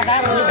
一百